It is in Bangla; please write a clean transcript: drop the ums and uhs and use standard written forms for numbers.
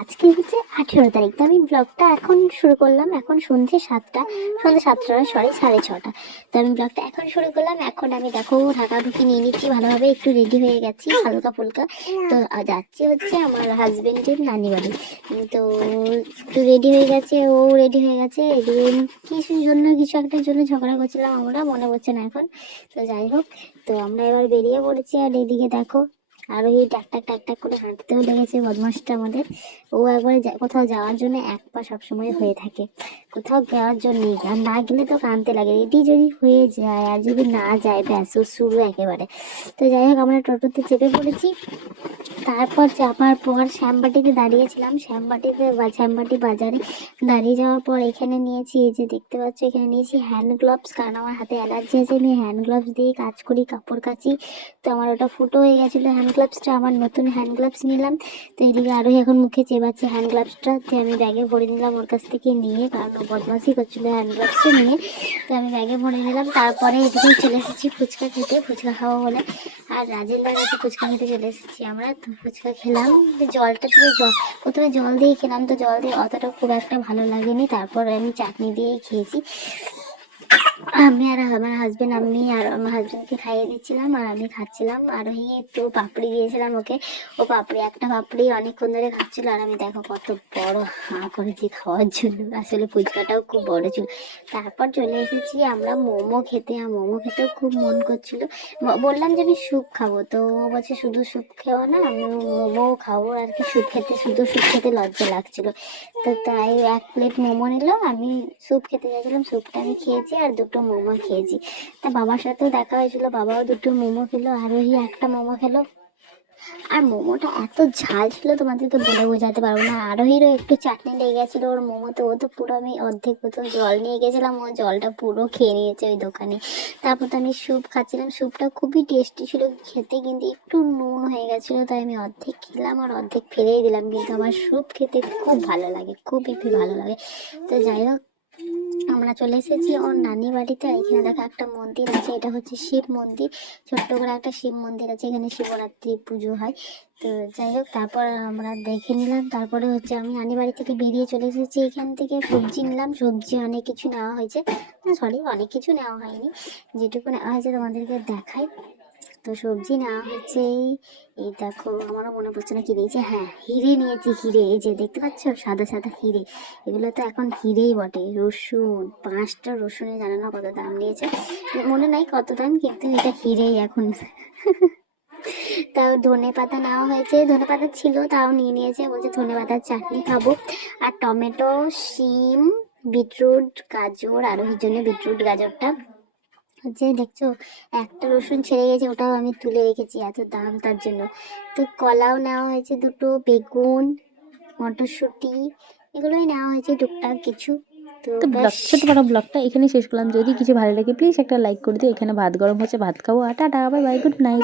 আজকে হচ্ছে 18 তারিখ। তো আমি ব্লগটা এখন শুরু করলাম, এখন সন্ধ্যে 7টা, সরি 6:30। তো আমি ব্লগটা এখন শুরু করলাম। এখন আমি দেখো ঢাকাঢুকি নিয়ে নিচ্ছি ভালোভাবে, একটু রেডি হয়ে গেছি হালকা ফুলকা। তো যাচ্ছি হচ্ছে আমার হাজবেন্ডের নানি বাড়ি। তো একটু রেডি হয়ে গেছে, ও রেডি হয়ে গেছে। এদিকে কিছু একটার জন্য ঝগড়া করছিলাম আমরা, মনে পড়ছে না এখন। তো যাই হোক, তো আমরা এবার বেরিয়ে পড়েছি। আর এদিকে দেখো আর ওই ট্যাক ট্যাক করে হাঁটতেও লেগেছে বদমাসটা আমাদের। ও একবার কোথাও যাওয়ার জন্য এক পা সবসময় হয়ে থাকে, কোথাও যাওয়ার জন্য। আর না গেলে তো কাঁদতে লাগে, রেডি যদি হয়ে যায় আর যদি না যায় ব্যাস ও শুরু একেবারে। তো যাই হোক, আমরা টোটোতে চেপে পড়েছি। তারপর চাপার পর শ্যামবাটিতে দাঁড়িয়েছিলাম, শ্যামবাটি বাজারে দাঁড়িয়ে যাওয়ার পর এখানে নিয়েছি, এই যে দেখতে পাচ্ছ এখানে নিয়েছি হ্যান্ড গ্লাভস, কারণ আমার হাতে অ্যালার্জি আছে। আমি হ্যান্ড গ্লাভস দিয়ে কাজ করি, কাপড় কাচি। তো আমার ওটা ফুটো হয়ে গেছিলো হ্যান্ড গ্লাভসটা, আমার নতুন হ্যান্ড গ্লাভস নিলাম। তো এদিকে আরোহী এখন মুখে চেবাচ্ছে হ্যান্ড গ্লাভসটা, তো আমি ব্যাগে ভরে নিলাম ওর কাছ থেকে নিয়ে, কারণ ও বদমাশি করছিলো হ্যান্ড গ্লাভসটা নিয়ে। তো আমি ব্যাগে ভরে নিলাম। তারপরে এদিকে চলে এসেছি ফুচকা খেতে, ফুচকা খাওয়া বলে। আর রাজেন্দ্র কাছে ফুচকা খেতে চলে এসেছি আমরা। তো ফুচকা খেলাম, জলটা দিয়ে প্রথমে জল দিয়ে খেলাম, তো জল দিয়ে অতটা খুব একটা ভালো লাগেনি। তারপর আমি চাটনি দিয়েই খেয়েছি। আমি আর আমার হাজবেন্ড, আমি আর আমার হাজবেন্ডকে খাইয়ে দিচ্ছিলাম আর আমি খাচ্ছিলাম। আর ওই একটু পাপড়ি দিয়েছিলাম ওকে, ও একটা পাপড়ি অনেকক্ষণ ধরে খাচ্ছিল। আর আমি দেখো কত বড় হাঁ করেছি খাওয়ার জন্য, আসলে ফুচকাটাও খুব বড় ছিল। তারপর চলে এসেছি আমরা মোমো খেতে, আর মোমো খেতেও খুব মন করছিল। বললাম যে আমি স্যুপ খাবো, তো ও বলছে শুধু স্যুপ খেও না, আমি মোমো খাবো আর কি। শুধু স্যুপ খেতে লজ্জা লাগছিল। তো তাই 1 প্লেট মোমো নিল, আমি স্যুপ খেতে চাইছিলাম, স্যুপটা আমি খেয়েছি আর 2টো মোমো খেয়েছি। তা বাবার সাথেও দেখা হয়েছিল, বাবাও 2টো মোমো খেলো আর ওই একটা মোমো খেলো। আর মোমোটা এত ঝাল ছিল তোমাদেরকে বলে বোঝাতে পারবো না। আরোহীরও একটু চাটনি লেগে গেছিলো ওর মোমোতে, ও তো পুরো, আমি অর্ধেক বোতল জল নিয়ে গেছিলাম, ও জলটা পুরো খেয়ে নিয়েছে ওই দোকানে। তারপর তো আমি স্যুপ খাচ্ছিলাম, স্যুপটা খুবই টেস্টি ছিল খেতে, কিন্তু একটু নুন হয়ে গেছিলো, তাই আমি অর্ধেক খেলাম আর অর্ধেক ফেলেই দিলাম। কিন্তু আমার স্যুপ খেতে খুব ভালো লাগে, খুবই ভালো লাগে। তো যাই হোক, আমরা চলে এসেছি ওর নানি বাড়িতে। আর এখানে দেখো একটা মন্দির আছে, এটা হচ্ছে শিব মন্দির, ছোট্ট করে একটা শিব মন্দির আছে, এখানে শিবরাত্রি পুজো হয়। তো যাই হোক, তারপর আমরা দেখে নিলাম। তারপরে হচ্ছে আমি নানি বাড়ি থেকে বেরিয়ে চলে এসেছি। এখান থেকে সবজি নিলাম, সবজি অনেক কিছু নেওয়া হয়েছে, না সরি অনেক কিছু নেওয়া হয়নি, যেটুকু নেওয়া হয়েছে তোমাদেরকে দেখাই। তো সবজি নেওয়া হচ্ছে এই দেখো, আমারও মনে পড়ছে না কি দিয়েছে, হ্যাঁ হিরে নিয়েছি, হিরে, এই যে দেখতে পাচ্ছ সাদা সাদা হিরে, এগুলো তো এখন হিরেই বটে। রসুন, 5টা রসুনে জানো না কত দাম নিয়েছে, মনে নাই কত দাম, কিন্তু এটা হিরেই এখন। তাও ধনে পাতা নেওয়া হয়েছে, ধনে পাতা ছিল তাও নিয়ে নিয়েছে, বলছে ধনে পাতার চাটনি খাবো। আর টমেটো, শিম, বিটরুট, গাজর, আর ওই জন্য বিটরুট গাজরটা হচ্ছে দেখছো একটা রসুন ছেড়ে গেছে, ওটাও আমি তুলে রেখেছি, এত দাম তার জন্য। তো কলাও নেওয়া হয়েছে 2টো, বেগুন, মটরশুঁটি, এগুলোই নেওয়া হয়েছে টুকটাক কিছু। তো তো ছোট্টখাটো ব্লগটা এখানে শেষ করলাম। যদি কিছু ভালো লাগে প্লিজ একটা লাইক করে দিও। এখানে ভাত গরম হচ্ছে, ভাত খাবো। Tata, bye bye, good night.